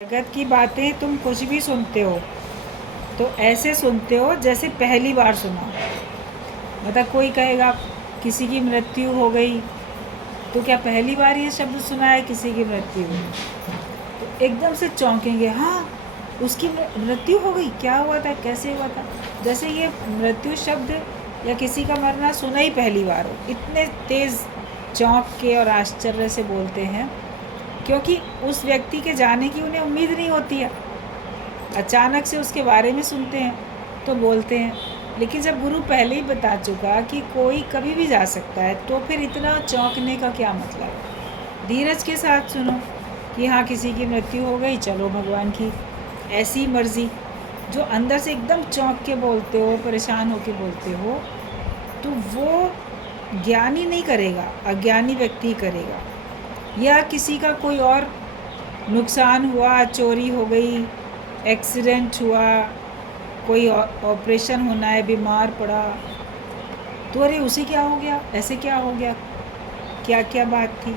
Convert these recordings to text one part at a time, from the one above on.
जगत की बातें तुम कुछ भी सुनते हो तो ऐसे सुनते हो जैसे पहली बार सुना। मतलब कोई कहेगा किसी की मृत्यु हो गई, तो क्या पहली बार ये शब्द सुना है किसी की मृत्यु हुई? तो एकदम से चौंकेंगे, हाँ उसकी मृत्यु हो गई, क्या हुआ था, कैसे हुआ था। जैसे ये मृत्यु शब्द या किसी का मरना सुना ही पहली बार हो, इतने तेज़ चौंक के और आश्चर्य से बोलते हैं, क्योंकि उस व्यक्ति के जाने की उन्हें उम्मीद नहीं होती है। अचानक से उसके बारे में सुनते हैं तो बोलते हैं। लेकिन जब गुरु पहले ही बता चुका कि कोई कभी भी जा सकता है, तो फिर इतना चौंकने का क्या मतलब है। धीरज के साथ सुनो कि हाँ किसी की मृत्यु हो गई, चलो भगवान की ऐसी मर्ज़ी। जो अंदर से एकदम चौंक के बोलते हो, परेशान होके बोलते हो, तो वो ज्ञानी नहीं करेगा, अज्ञानी व्यक्ति करेगा। या किसी का कोई और नुकसान हुआ, चोरी हो गई, एक्सीडेंट हुआ, कोई ऑपरेशन होना है, बीमार पड़ा, तो अरे उसे क्या हो गया, ऐसे क्या हो गया, क्या क्या बात थी।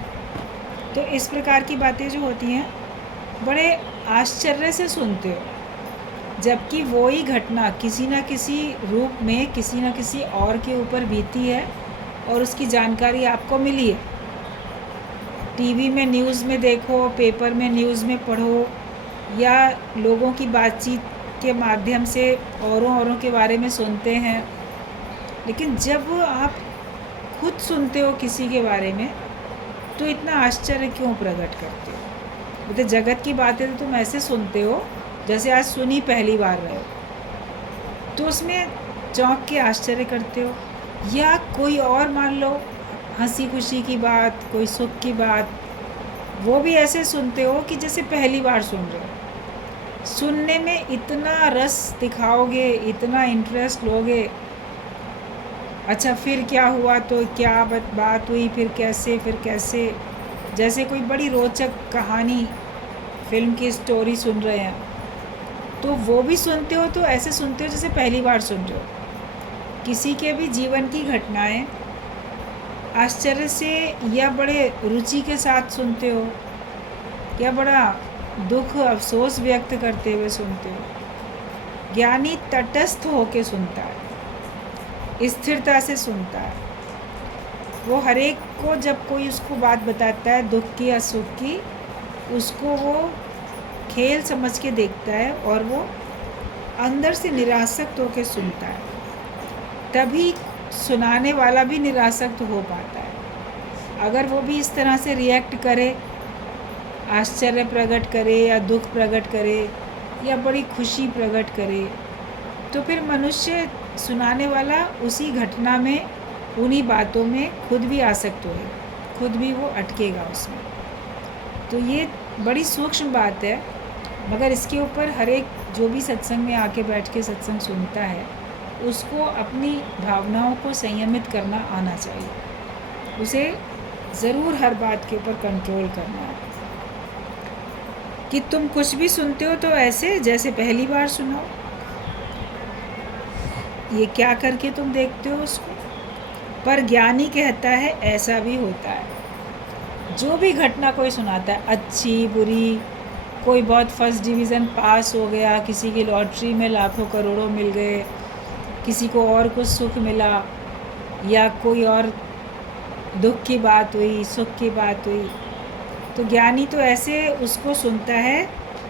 तो इस प्रकार की बातें जो होती हैं बड़े आश्चर्य से सुनते हो, जबकि वो ही घटना किसी न किसी रूप में किसी न किसी और के ऊपर बीती है और उसकी जानकारी आपको मिली है। टीवी में न्यूज़ में देखो, पेपर में न्यूज़ में पढ़ो, या लोगों की बातचीत के माध्यम से औरों के बारे में सुनते हैं। लेकिन जब आप खुद सुनते हो किसी के बारे में, तो इतना आश्चर्य क्यों प्रकट करते हो। मतलब जगत की बातें तो तुम ऐसे सुनते हो जैसे आज सुनी पहली बार रहे हो, तो उसमें चौंक के आश्चर्य करते हो। या कोई और मान लो हंसी खुशी की बात, कोई सुख की बात, वो भी ऐसे सुनते हो कि जैसे पहली बार सुन रहे हो। सुनने में इतना रस दिखाओगे, इतना इंटरेस्ट लोगे। अच्छा फिर क्या हुआ, तो क्या बात हुई, फिर कैसे, जैसे कोई बड़ी रोचक कहानी, फिल्म की स्टोरी सुन रहे हैं, तो वो भी सुनते हो तो ऐसे सुनते हो जैसे पहली बार सुन रहे हो। किसी के भी जीवन की घटनाएं आश्चर्य से या बड़े रुचि के साथ सुनते हो, या बड़ा दुख अफसोस व्यक्त करते हुए सुनते हो। ज्ञानी तटस्थ होके सुनता है, स्थिरता से सुनता है। वो हर एक को जब कोई उसको बात बताता है दुख की या सुख की, उसको वो खेल समझ के देखता है और वो अंदर से निरासक्त होकर सुनता है। तभी सुनाने वाला भी निरासक्त हो पाता है। अगर वो भी इस तरह से रिएक्ट करे, आश्चर्य प्रकट करे या दुख प्रकट करे या बड़ी खुशी प्रकट करे, तो फिर मनुष्य सुनाने वाला उसी घटना में, उन्हीं बातों में खुद भी आसक्त होगा, खुद भी वो अटकेगा उसमें। तो ये बड़ी सूक्ष्म बात है, मगर इसके ऊपर हर एक जो भी सत्संग में आके बैठ के सत्संग सुनता है, उसको अपनी भावनाओं को संयमित करना आना चाहिए। उसे ज़रूर हर बात के ऊपर कंट्रोल करना है कि तुम कुछ भी सुनते हो तो ऐसे जैसे पहली बार सुनो। ये क्या करके तुम देखते हो उसको। पर ज्ञानी कहता है ऐसा भी होता है। जो भी घटना कोई सुनाता है, अच्छी बुरी, कोई बहुत फर्स्ट डिवीज़न पास हो गया, किसी की लॉटरी में लाखों करोड़ों मिल गए, किसी को और कुछ सुख मिला, या कोई और दुख की बात हुई, सुख की बात हुई, तो ज्ञानी तो ऐसे उसको सुनता है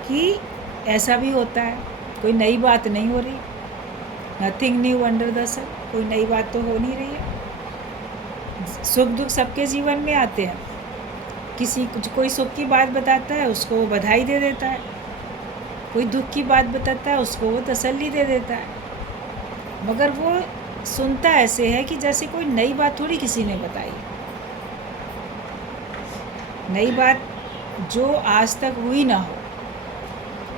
कि ऐसा भी होता है, कोई नई बात नहीं हो रही, नथिंग न्यू अंडर द सन, कोई नई बात तो हो नहीं रही है। सुख दुख सबके जीवन में आते हैं। किसी कोई सुख की बात बताता है, उसको वो बधाई दे देता है, कोई दुख की बात बताता है, उसको वो तसल्ली दे देता है। मगर वो सुनता ऐसे है कि जैसे कोई नई बात थोड़ी किसी ने बताई, नई बात जो आज तक हुई ना हो।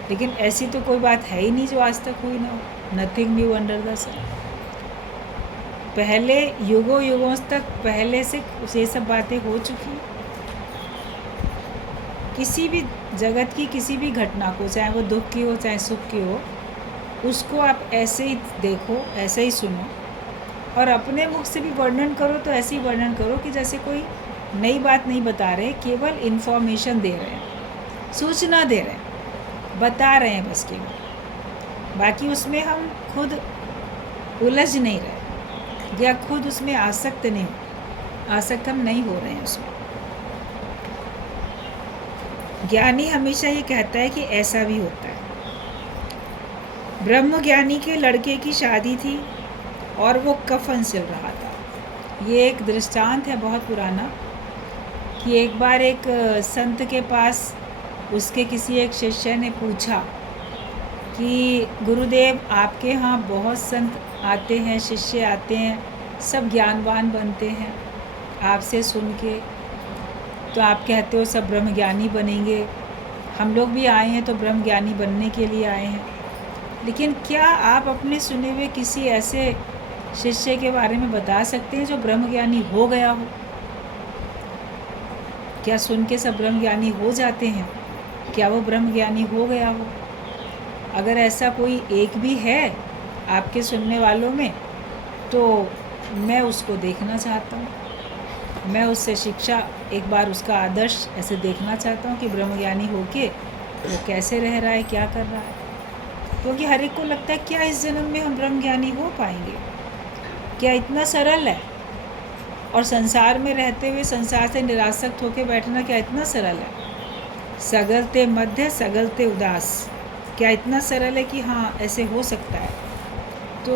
लेकिन ऐसी तो कोई बात है ही नहीं जो आज तक हुई ना हो। नथिंग न्यू अंडर द सन। पहले युगों युगों तक पहले से ये सब बातें हो चुकी। किसी भी जगत की किसी भी घटना को, चाहे वो दुख की हो चाहे सुख की हो, उसको आप ऐसे ही देखो, ऐसे ही सुनो, और अपने मुख से भी वर्णन करो तो ऐसे ही वर्णन करो कि जैसे कोई नई बात नहीं बता रहे, केवल इन्फॉर्मेशन दे रहे हैं, सूचना दे रहे हैं। बता रहे हैं बस केवल, बाकी उसमें हम खुद उलझ नहीं रहे या खुद उसमें आसक्त हम नहीं हो रहे हैं उसमें। ज्ञानी हमेशा ये कहता है कि ऐसा भी होता है। ब्रह्म ज्ञानी के लड़के की शादी थी और वो कफन सिल रहा था। ये एक दृष्टांत है बहुत पुराना कि एक बार एक संत के पास उसके किसी एक शिष्य ने पूछा कि गुरुदेव, आपके यहाँ बहुत संत आते हैं, शिष्य आते हैं, सब ज्ञानवान बनते हैं, आपसे सुन के तो आप कहते हो सब ब्रह्मज्ञानी बनेंगे। हम लोग भी आए हैं तो ब्रह्मज्ञानी बनने के लिए आए हैं, लेकिन क्या आप अपने सुने हुए किसी ऐसे शिष्य के बारे में बता सकते हैं जो ब्रह्मज्ञानी हो गया हो? क्या सुन के सब ब्रह्मज्ञानी हो जाते हैं? क्या वो ब्रह्मज्ञानी हो गया हो? अगर ऐसा कोई एक भी है आपके सुनने वालों में तो मैं उसको देखना चाहता हूँ, मैं उससे शिक्षा, एक बार उसका आदर्श ऐसे देखना चाहता हूँ कि ब्रह्मज्ञानी होके वो कैसे रह रहा है, क्या कर रहा है। क्योंकि हर एक को लगता है क्या इस जन्म में हम ब्रह्मज्ञानी हो पाएंगे? क्या इतना सरल है? और संसार में रहते हुए संसार से निरासक्त होकर बैठना क्या इतना सरल है? सगलते मध्य सगलते उदास, क्या इतना सरल है कि हाँ ऐसे हो सकता है? तो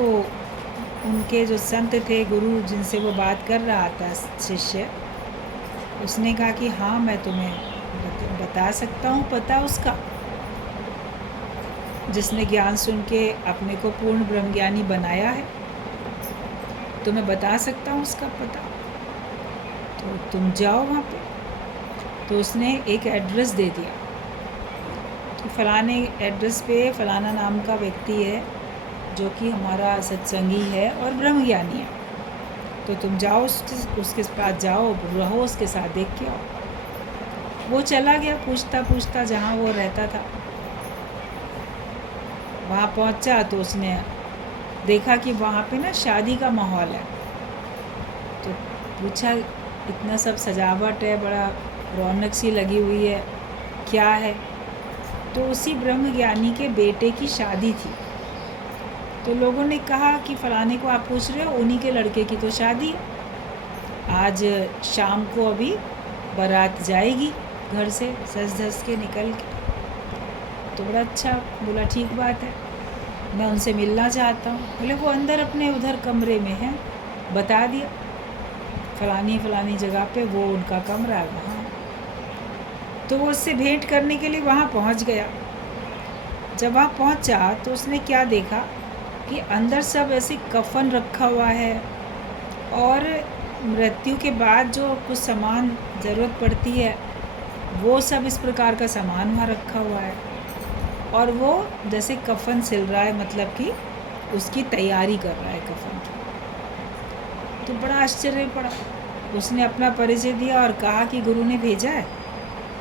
उनके जो संत थे, गुरु जिनसे वो बात कर रहा था शिष्य, उसने कहा कि हाँ मैं तुम्हें बता सकता हूँ पता उसका, जिसने ज्ञान सुन के अपने को पूर्ण ब्रह्मज्ञानी बनाया है, तो मैं बता सकता हूँ उसका पता, तो तुम जाओ वहाँ पे। तो उसने एक एड्रेस दे दिया, तो फलाने एड्रेस पे फलाना नाम का व्यक्ति है जो कि हमारा सत्संगी है और ब्रह्मज्ञानी है, तो तुम जाओ उसके पास जाओ, रहो उसके साथ, देख के आओ। वो चला गया पूछता पूछता जहाँ वो रहता था, वहाँ पहुँचा तो उसने देखा कि वहाँ पे ना शादी का माहौल है। तो पूछा, इतना सब सजावट है, बड़ा रौनक सी लगी हुई है, क्या है? तो उसी ब्रह्मज्ञानी के बेटे की शादी थी। तो लोगों ने कहा कि फलाने को आप पूछ रहे हो, उन्हीं के लड़के की तो शादी है, आज शाम को अभी बारात जाएगी घर से सज धज के निकल के। तो बड़ा अच्छा बोला, ठीक बात है, मैं उनसे मिलना चाहता हूँ। बोले वो अंदर अपने उधर कमरे में हैं, बता दिया फलानी फलानी जगह पे वो उनका कमरा है वहाँ। तो वो उससे भेंट करने के लिए वहाँ पहुँच गया। जब वहाँ पहुँचा तो उसने क्या देखा कि अंदर सब ऐसे कफन रखा हुआ है और मृत्यु के बाद जो कुछ सामान ज़रूरत पड़ती है वो सब इस प्रकार का सामान वहाँ रखा हुआ है, और वो जैसे कफन सिल रहा है, मतलब कि उसकी तैयारी कर रहा है कफन की। तो बड़ा आश्चर्य पड़ा। उसने अपना परिचय दिया और कहा कि गुरु ने भेजा है,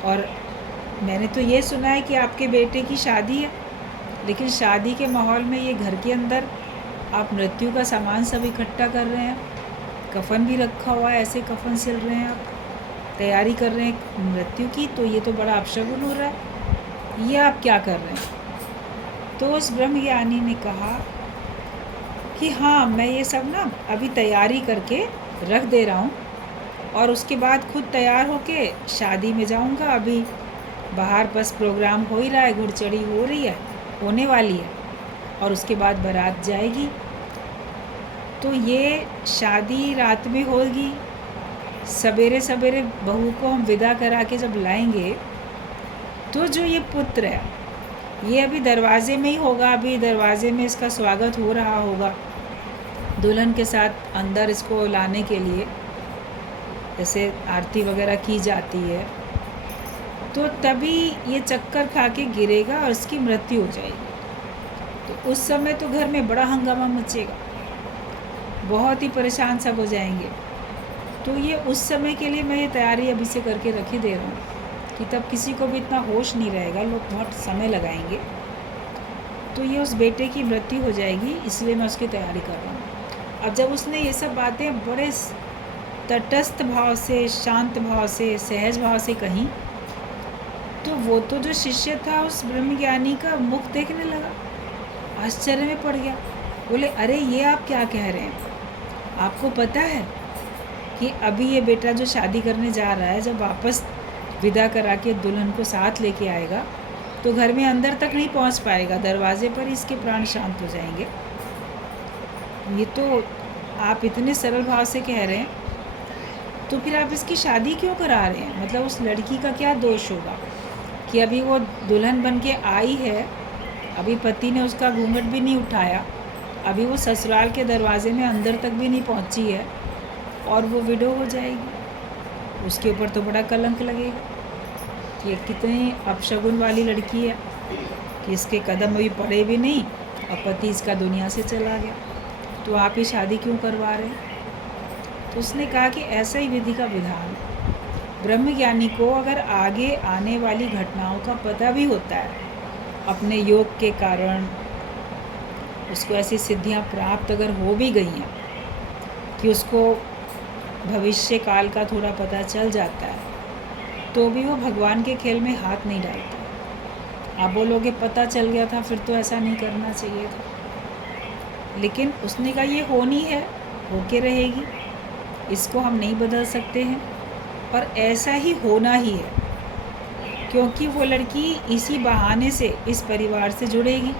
और मैंने तो ये सुना है कि आपके बेटे की शादी है, लेकिन शादी के माहौल में ये घर के अंदर आप मृत्यु का सामान सब इकट्ठा कर रहे हैं, कफन भी रखा हुआ है, ऐसे कफन सिल रहे हैं, आप तैयारी कर रहे हैं मृत्यु की, तो ये तो बड़ा अपशगुन हो रहा है, ये आप क्या कर रहे हैं? तो उस ब्रह्मज्ञानी ने कहा कि हाँ मैं ये सब ना अभी तैयारी करके रख दे रहा हूँ, और उसके बाद खुद तैयार होके शादी में जाऊँगा। अभी बाहर बस प्रोग्राम हो ही रहा है, घुड़चढ़ी हो रही है, होने वाली है, और उसके बाद बारात जाएगी। तो ये शादी रात में होगी, सवेरे सवेरे बहू को हम विदा करा के जब लाएंगे तो जो ये पुत्र है ये अभी दरवाजे में ही होगा, अभी दरवाजे में इसका स्वागत हो रहा होगा दुल्हन के साथ अंदर इसको लाने के लिए, जैसे आरती वगैरह की जाती है, तो तभी ये चक्कर खा के गिरेगा और इसकी मृत्यु हो जाएगी। तो उस समय तो घर में बड़ा हंगामा मचेगा, बहुत ही परेशान सब हो जाएंगे। तो ये उस समय के लिए मैं ये तैयारी अभी से करके रख ही दे रहा हूँ कि तब किसी को भी इतना होश नहीं रहेगा, लोग बहुत समय लगाएंगे, तो ये उस बेटे की मृत्यु हो जाएगी, इसलिए मैं उसकी तैयारी कर रहा हूँ। अब जब उसने ये सब बातें बड़े तटस्थ भाव से, शांत भाव से, सहज भाव से कहीं, तो वो तो जो शिष्य था उस ब्रह्मज्ञानी का मुख देखने लगा, आश्चर्य में पड़ गया। बोले, अरे ये आप क्या कह रहे हैं? आपको पता है कि अभी ये बेटा जो शादी करने जा रहा है, जब वापस विदा करा के दुल्हन को साथ लेके आएगा तो घर में अंदर तक नहीं पहुंच पाएगा, दरवाजे पर इसके प्राण शांत हो जाएंगे। ये तो आप इतने सरल भाव से कह रहे हैं, तो फिर आप इसकी शादी क्यों करा रहे हैं? मतलब उस लड़की का क्या दोष होगा कि अभी वो दुल्हन बन के आई है, अभी पति ने उसका घूंघट भी नहीं उठाया, अभी वो ससुराल के दरवाजे में अंदर तक भी नहीं पहुंची है और वो विडो हो जाएगी। उसके ऊपर तो बड़ा कलंक लगेगा कि ये कितनी अपशगुन वाली लड़की है कि इसके कदम अभी पड़े भी नहीं और पति इसका दुनिया से चला गया, तो आप ये शादी क्यों करवा रहे हैं? तो उसने कहा कि ऐसा ही विधि का विधान है। ब्रह्मज्ञानी को अगर आगे आने वाली घटनाओं का पता भी होता है, अपने योग के कारण उसको ऐसी सिद्धियां प्राप्त अगर हो भी गई हैं कि उसको भविष्य काल का थोड़ा पता चल जाता है, तो भी वो भगवान के खेल में हाथ नहीं डालता। आप बोलोगे पता चल गया था, फिर तो ऐसा नहीं करना चाहिए था। लेकिन उसने कहा ये होनी है, होके रहेगी, इसको हम नहीं बदल सकते हैं और ऐसा ही होना ही है, क्योंकि वो लड़की इसी बहाने से इस परिवार से जुड़ेगी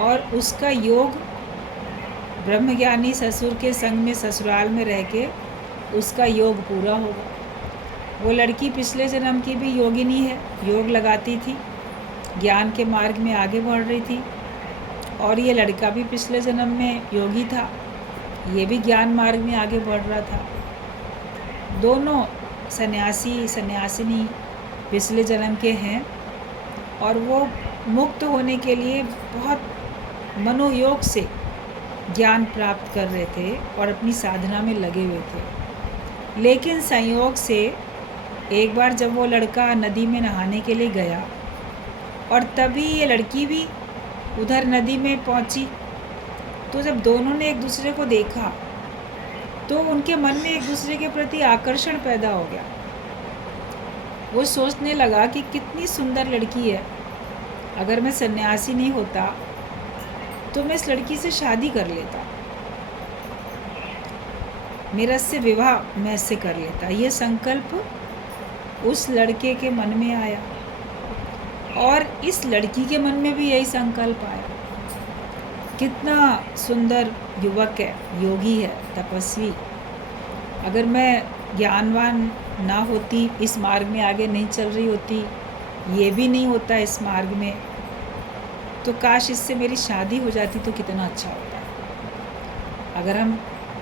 और उसका योग ब्रह्मज्ञानी ससुर के संग में ससुराल में रह के उसका योग पूरा होगा। वो लड़की पिछले जन्म की भी योगिनी है, योग लगाती थी, ज्ञान के मार्ग में आगे बढ़ रही थी, और ये लड़का भी पिछले जन्म में योगी था, ये भी ज्ञान मार्ग में आगे बढ़ रहा था। दोनों सन्यासी सन्यासिनी पिछले जन्म के हैं और वो मुक्त होने के लिए बहुत मनोयोग से ज्ञान प्राप्त कर रहे थे और अपनी साधना में लगे हुए थे। लेकिन संयोग से एक बार जब वो लड़का नदी में नहाने के लिए गया और तभी ये लड़की भी उधर नदी में पहुंची, तो जब दोनों ने एक दूसरे को देखा तो उनके मन में एक दूसरे के प्रति आकर्षण पैदा हो गया। वो सोचने लगा कि कितनी सुंदर लड़की है, अगर मैं सन्यासी नहीं होता तो मैं इस लड़की से शादी कर लेता, मेरा इससे विवाह मैं इससे कर लेता। ये संकल्प उस लड़के के मन में आया और इस लड़की के मन में भी यही संकल्प आया। कितना सुंदर युवक है, योगी है, तपस्वी। अगर मैं ज्ञानवान ना होती, इस मार्ग में आगे नहीं चल रही होती, ये भी नहीं होता इस मार्ग में, तो काश इससे मेरी शादी हो जाती तो कितना अच्छा होता। अगर हम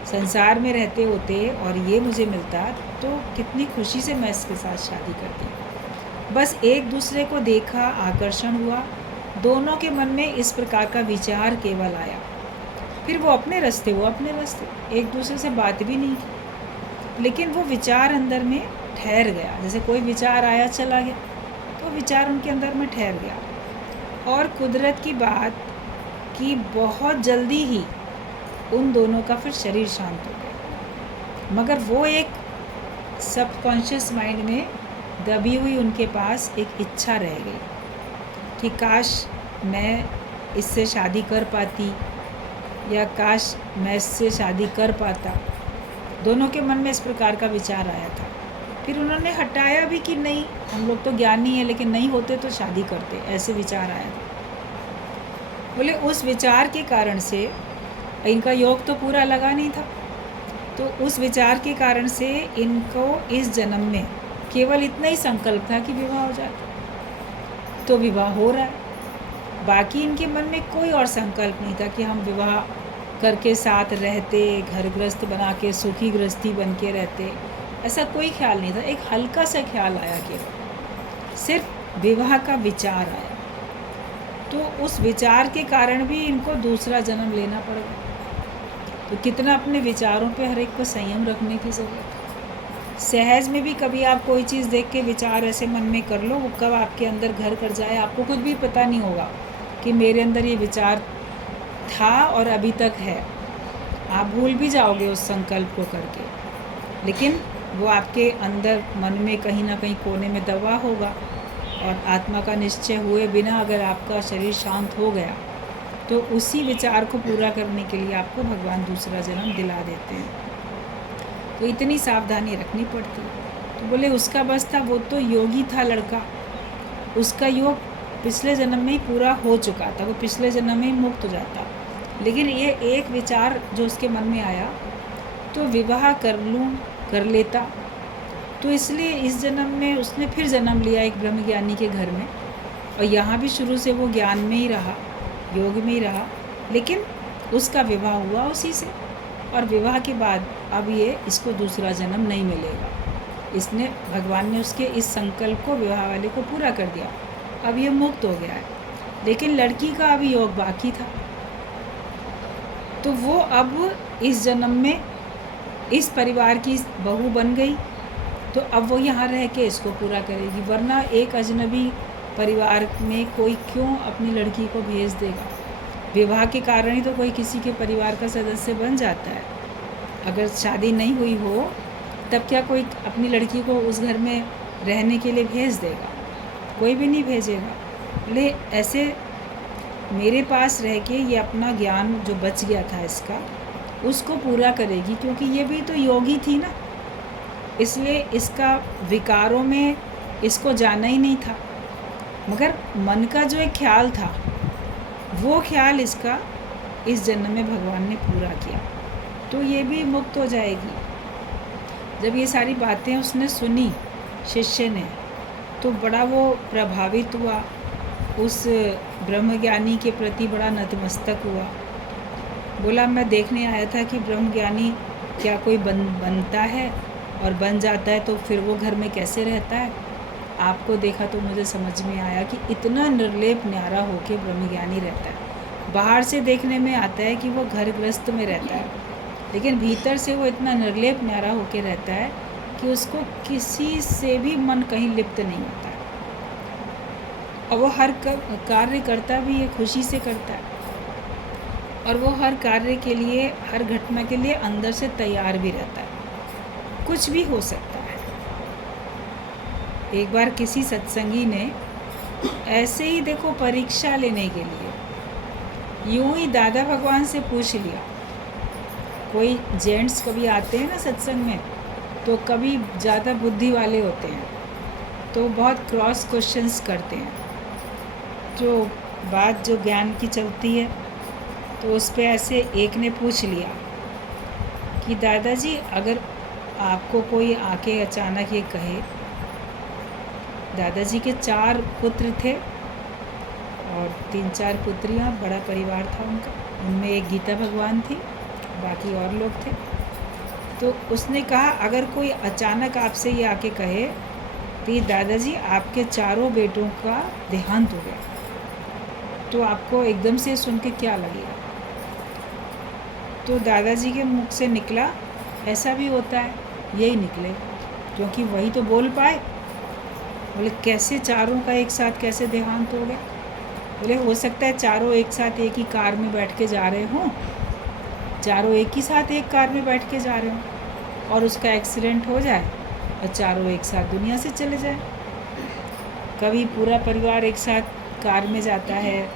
संसार में रहते होते और ये मुझे मिलता तो कितनी खुशी से मैं इसके साथ शादी करती। बस एक दूसरे को देखा, आकर्षण हुआ, दोनों के मन में इस प्रकार का विचार केवल आया। फिर वो अपने रास्ते, वो अपने रास्ते, एक दूसरे से बात भी नहीं की, लेकिन वो विचार अंदर में ठहर गया। जैसे कोई विचार आया चला गया, तो विचार उनके अंदर में ठहर गया। और कुदरत की बात कि बहुत जल्दी ही उन दोनों का फिर शरीर शांत हो गया, मगर वो एक सबकॉन्शियस माइंड में दबी हुई उनके पास एक इच्छा रह गई कि काश मैं इससे शादी कर पाती, या काश मैं इससे शादी कर पाता। दोनों के मन में इस प्रकार का विचार आया था। फिर उन्होंने हटाया भी कि नहीं, हम लोग तो ज्ञानी हैं, लेकिन नहीं होते तो शादी करते, ऐसे विचार आया था। बोले उस विचार के कारण से, इनका योग तो पूरा लगा नहीं था, तो उस विचार के कारण से इनको इस जन्म में केवल इतना ही संकल्प था कि विवाह हो जाए, तो विवाह हो रहा है। बाकी इनके मन में कोई और संकल्प नहीं था कि हम विवाह करके साथ रहते, घर गृहस्थ बना के सुखी गृहस्थी बन के रहते, ऐसा कोई ख्याल नहीं था। एक हल्का सा ख्याल आया कि सिर्फ विवाह का विचार आया, तो उस विचार के कारण भी इनको दूसरा जन्म लेना पड़ गया। तो कितना अपने विचारों पे हर एक को संयम रखने की ज़रूरत है। सहज में भी कभी आप कोई चीज़ देख के विचार ऐसे मन में कर लो, वो कब आपके अंदर घर कर जाए आपको खुद भी पता नहीं होगा कि मेरे अंदर ये विचार था और अभी तक है। आप भूल भी जाओगे उस संकल्प को करके, लेकिन वो आपके अंदर मन में कहीं ना कहीं कोने में दबा होगा, और आत्मा का निश्चय हुए बिना अगर आपका शरीर शांत हो गया तो उसी विचार को पूरा करने के लिए आपको भगवान दूसरा जन्म दिला देते हैं। तो इतनी सावधानी रखनी पड़ती है। तो बोले उसका बस था, वो तो योगी था लड़का, उसका योग पिछले जन्म में ही पूरा हो चुका था, वो पिछले जन्म में ही मुक्त हो जाता। लेकिन ये एक विचार जो उसके मन में आया, तो विवाह कर लूँ, कर लेता, तो इसलिए इस जन्म में उसने फिर जन्म लिया एक ब्रह्मज्ञानी के घर में, और यहाँ भी शुरू से वो ज्ञान में ही रहा, योग में ही रहा, लेकिन उसका विवाह हुआ उसी से, और विवाह के बाद अब ये इसको दूसरा जन्म नहीं मिलेगा। इसने भगवान ने उसके इस संकल्प को, विवाह वाले को, पूरा कर दिया। अब ये मुक्त हो गया है, लेकिन लड़की का अभी योग बाकी था। तो वो अब इस जन्म में इस परिवार की बहू बन गई, तो अब वो यहाँ रह के इसको पूरा करेगी, वरना एक अजनबी परिवार में कोई क्यों अपनी लड़की को भेज देगा। विवाह के कारण ही तो कोई किसी के परिवार का सदस्य बन जाता है। अगर शादी नहीं हुई हो तब क्या कोई अपनी लड़की को उस घर में रहने के लिए भेज देगा? कोई भी नहीं भेजेगा। बोले ऐसे मेरे पास रह के ये अपना ज्ञान जो बच गया था इसका, उसको पूरा करेगी, क्योंकि ये भी तो योगी थी ना, इसलिए इसका विकारों में इसको जाना ही नहीं था। मगर मन का जो एक ख्याल था, वो ख्याल इसका इस जन्म में भगवान ने पूरा किया, तो ये भी मुक्त हो जाएगी। जब ये सारी बातें उसने सुनी शिष्य ने, तो बड़ा वो प्रभावित हुआ, उस ब्रह्मज्ञानी के प्रति बड़ा नतमस्तक हुआ। बोला मैं देखने आया था कि ब्रह्मज्ञानी क्या कोई बनता है और बन जाता है तो फिर वो घर में कैसे रहता है। आपको देखा तो मुझे समझ में आया कि इतना निर्लेप न्यारा होके ब्रह्मज्ञानी रहता है। बाहर से देखने में आता है कि वो घर गृहस्थ में रहता है, लेकिन भीतर से वो इतना निर्लेप न्यारा होके रहता है कि उसको किसी से भी मन कहीं लिप्त नहीं होता है, और वो हर कार्य करता भी है खुशी से करता है, और वो हर कार्य के लिए, हर घटना के लिए अंदर से तैयार भी रहता है। कुछ भी हो सकता है। एक बार किसी सत्संगी ने ऐसे ही देखो परीक्षा लेने के लिए यूं ही दादा भगवान से पूछ लिया। कोई जेंट्स कभी आते हैं ना सत्संग में, तो कभी ज़्यादा बुद्धि वाले होते हैं, तो बहुत क्रॉस क्वेश्चंस करते हैं। जो बात जो ज्ञान की चलती है, तो उस पे ऐसे एक ने पूछ लिया कि दादाजी अगर आपको कोई आके अचानक ये कहे, दादाजी के 4 पुत्र थे और 3-4 पुत्रियां, बड़ा परिवार था उनका, उनमें एक गीता भगवान थी, बाकी और लोग थे। तो उसने कहा अगर कोई अचानक आपसे ये आके कहे कि दादाजी आपके 4 बेटों का देहांत हो गया, तो आपको एकदम से सुन के क्या लगेगा? तो दादाजी के मुख से निकला, ऐसा भी होता है, यही निकले, क्योंकि वही तो बोल पाए। बोले कैसे 4 का एक साथ कैसे देहांत हो गया? बोले हो सकता है 4 एक साथ एक ही कार में बैठ के जा रहे हों, 4 एक ही साथ एक कार में बैठ के जा रहे हों और उसका एक्सीडेंट हो जाए और 4 एक साथ दुनिया से चले जाए। कभी पूरा परिवार एक साथ कार में जाता है,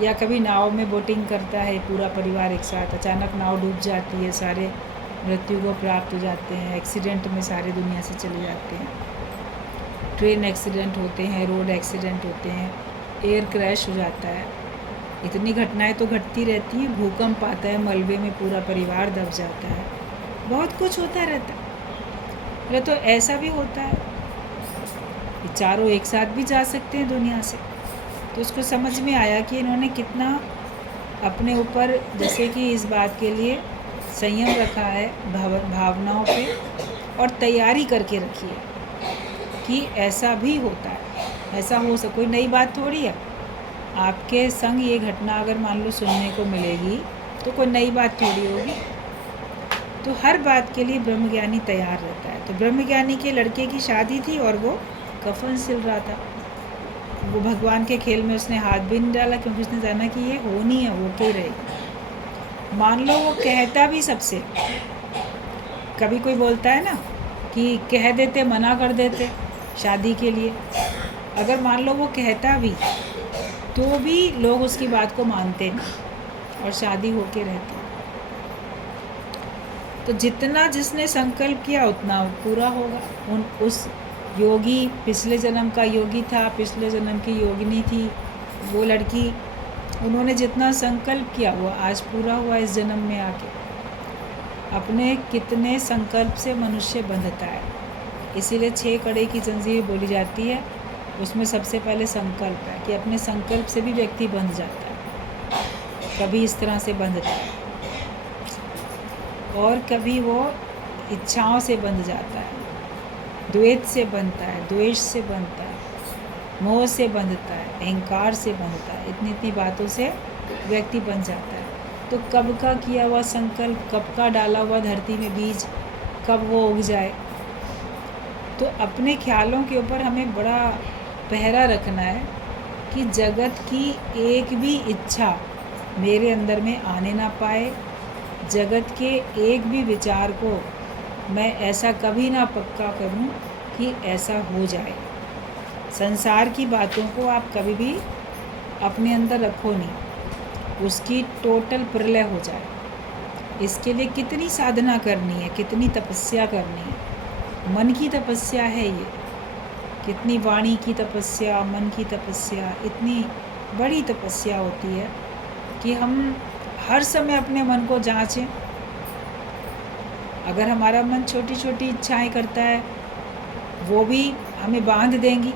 या कभी नाव में बोटिंग करता है पूरा परिवार एक साथ, अचानक नाव डूब जाती है, सारे मृत्यु को प्राप्त हो जाते हैं, एक्सीडेंट में सारे दुनिया से चले जाते हैं। ट्रेन एक्सीडेंट होते हैं, रोड एक्सीडेंट होते हैं, एयर क्रैश हो जाता है, इतनी घटनाएं तो घटती रहती हैं। भूकंप आता है, मलबे में पूरा परिवार दब जाता है, बहुत कुछ होता रहता है। अरे तो ऐसा भी होता है, 4 एक साथ भी जा सकते हैं दुनिया से। तो उसको समझ में आया कि इन्होंने कितना अपने ऊपर, जैसे कि इस बात के लिए संयम रखा है भावनाओं पे, और तैयारी करके रखी है कि ऐसा भी होता है, ऐसा हो सके, कोई नई बात थोड़ी है। आपके संग ये घटना अगर मान लो सुनने को मिलेगी तो कोई नई बात थोड़ी होगी। तो हर बात के लिए ब्रह्मज्ञानी तैयार रहता है। तो ब्रह्मज्ञानी के लड़के की शादी थी और वो कफन सिल रहा था। वो भगवान के खेल में उसने हाथ भी नहीं डाला, क्योंकि उसने जाना कि ये होनी है, वो क्या रहेगी। मान लो वो कहता भी सबसे, कभी कोई बोलता है ना कि कह देते, मना कर देते शादी के लिए। अगर मान लो वो कहता भी तो भी लोग उसकी बात को मानते नहीं और शादी होके रहती। तो जितना जिसने संकल्प किया उतना पूरा होगा। उस योगी पिछले जन्म का योगी था, पिछले जन्म की योगिनी थी वो लड़की, उन्होंने जितना संकल्प किया वो आज पूरा हुआ इस जन्म में आके। अपने कितने संकल्प से मनुष्य बंधता है, इसीलिए 6 कड़े की जंजीर बोली जाती है। उसमें सबसे पहले संकल्प है कि अपने संकल्प से भी व्यक्ति बंध जाता है। कभी इस तरह से बंधता है और कभी वो इच्छाओं से बंध जाता है, द्वेष से बंधता है, द्वेष से बंधता है, मोह से बंधता है, अहंकार से बंधता है। इतनी इतनी बातों से व्यक्ति बन जाता है। तो कब का किया हुआ संकल्प, कब का डाला हुआ धरती में बीज, कब वो उग जाए। तो अपने ख्यालों के ऊपर हमें बड़ा पहरा रखना है कि जगत की एक भी इच्छा मेरे अंदर में आने ना पाए, जगत के एक भी विचार को मैं ऐसा कभी ना पक्का करूं कि ऐसा हो जाए। संसार की बातों को आप कभी भी अपने अंदर रखो नहीं, उसकी टोटल प्रलय हो जाए। इसके लिए कितनी साधना करनी है, कितनी तपस्या करनी है। मन की तपस्या है ये, कितनी वाणी की तपस्या, मन की तपस्या, इतनी बड़ी तपस्या होती है कि हम हर समय अपने मन को जांचें। अगर हमारा मन छोटी छोटी इच्छाएं करता है वो भी हमें बांध देंगी,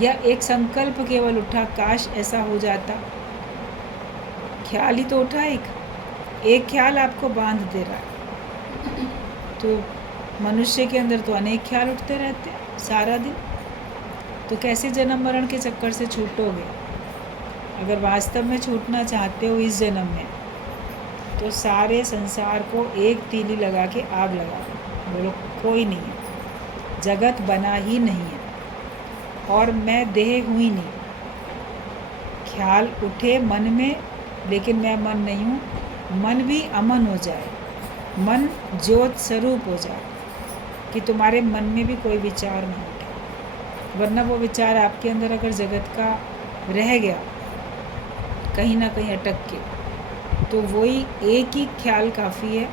या एक संकल्प केवल उठा, काश ऐसा हो जाता, ख्याल ही तो उठा, एक ख्याल आपको बांध दे रहा है। तो मनुष्य के अंदर तो अनेक ख्याल उठते रहते हैं सारा दिन। तो कैसे जन्म मरण के चक्कर से छूटोगे? अगर वास्तव में छूटना चाहते हो इस जन्म में, तो सारे संसार को एक तीली लगा के आग लगा दो। बोलो कोई नहीं है, जगत बना ही नहीं है और मैं देह हुई नहीं। ख्याल उठे मन में, लेकिन मैं मन नहीं हूँ। मन भी अमन हो जाए, मन ज्योत स्वरूप हो जाए कि तुम्हारे मन में भी कोई विचार ना उठे। वरना वो विचार आपके अंदर अगर जगत का रह गया कहीं ना कहीं अटक के, तो वही एक ही ख्याल काफ़ी है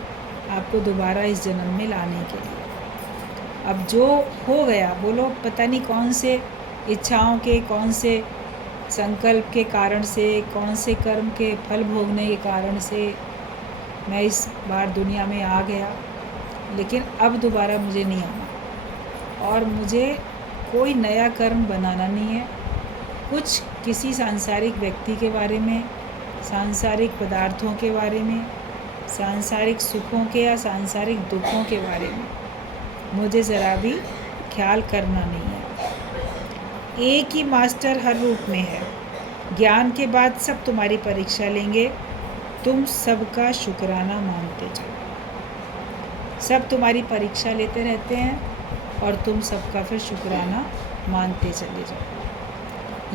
आपको दोबारा इस जन्म में लाने के लिए। अब जो हो गया, बोलो पता नहीं कौन से इच्छाओं के, कौन से संकल्प के कारण से, कौन से कर्म के फल भोगने के कारण से मैं इस बार दुनिया में आ गया, लेकिन अब दोबारा मुझे नहीं आना और मुझे कोई नया कर्म बनाना नहीं है। कुछ किसी सांसारिक व्यक्ति के बारे में, सांसारिक पदार्थों के बारे में, सांसारिक सुखों के या सांसारिक दुखों के बारे में मुझे ज़रा भी ख्याल करना नहीं है। एक ही मास्टर हर रूप में है। ज्ञान के बाद सब तुम्हारी परीक्षा लेंगे, तुम सबका शुक्राना मानते जाओ। सब तुम्हारी परीक्षा लेते रहते हैं और तुम सबका फिर शुक्राना मानते चले जाओ।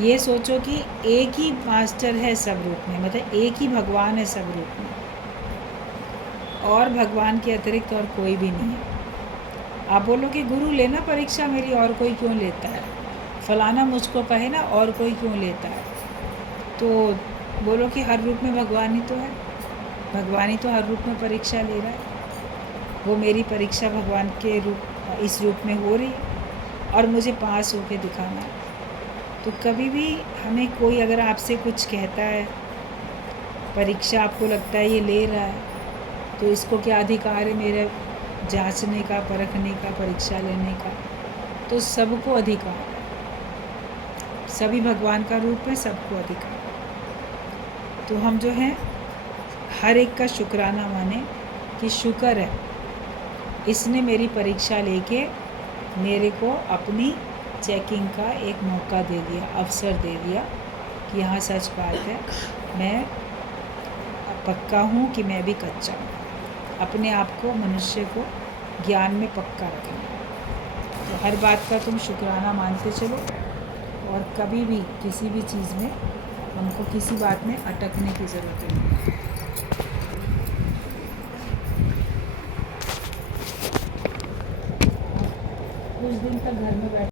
ये सोचो कि एक ही मास्टर है सब रूप में, मतलब एक ही भगवान है सब रूप में, और भगवान के अतिरिक्त और कोई भी नहीं है। आप बोलो कि गुरु लेना परीक्षा मेरी, और कोई क्यों लेता है? फलाना मुझको कहे ना, और कोई क्यों लेता है? तो बोलो कि हर रूप में भगवान ही तो है, भगवान ही तो हर रूप में परीक्षा ले रहा है। वो मेरी परीक्षा भगवान के रूप, इस रूप में हो रही है और मुझे पास होके दिखाना है। तो कभी भी हमें कोई अगर आपसे कुछ कहता है, परीक्षा आपको लगता है ये ले रहा है, तो इसको क्या अधिकार है मेरे जांचने का, परखने का, परीक्षा लेने का? तो सबको अधिकार है, सभी भगवान का रूप है, सबको अधिकार। तो हम जो हैं हर एक का शुक्राना माने कि शुक्र है इसने मेरी परीक्षा लेके मेरे को अपनी चेकिंग का एक मौका दे दिया, अवसर दे दिया कि हाँ सच बात है, मैं पक्का हूँ कि मैं भी कच्चा हूँ। अपने आप को, मनुष्य को ज्ञान में पक्का रखना। तो हर बात का तुम शुक्राना मानते चलो और कभी भी किसी भी चीज़ में हमको किसी बात में अटकने की ज़रूरत नहीं है। कुछ दिन तक घर में बैठ